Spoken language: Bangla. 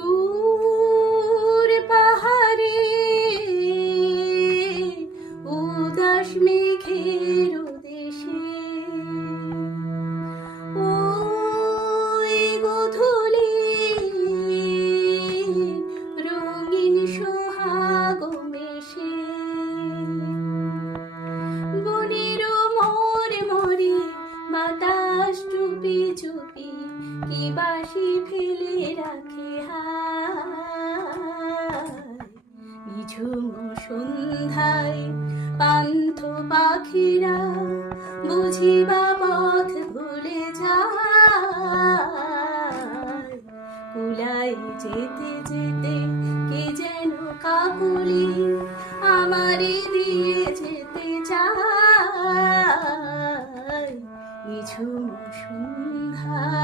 দূর পাহাড়ে উদাস মেঘের দেশে ওই গোধূলি রঙিন সোহাগ মেশে বনের মোরে মোরে বাতাস চুপি চুপি কি বাঁশি ফেলে রাখে নিঝুম সন্ধ্যায় পান্থ পাখিরা বুঝিবা পথ ভুলে যায় কুলাই যেতে যেতে কে যেন কাকুলি আমারে দিয়ে যেতে চায় নিঝুম সন্ধ্যা।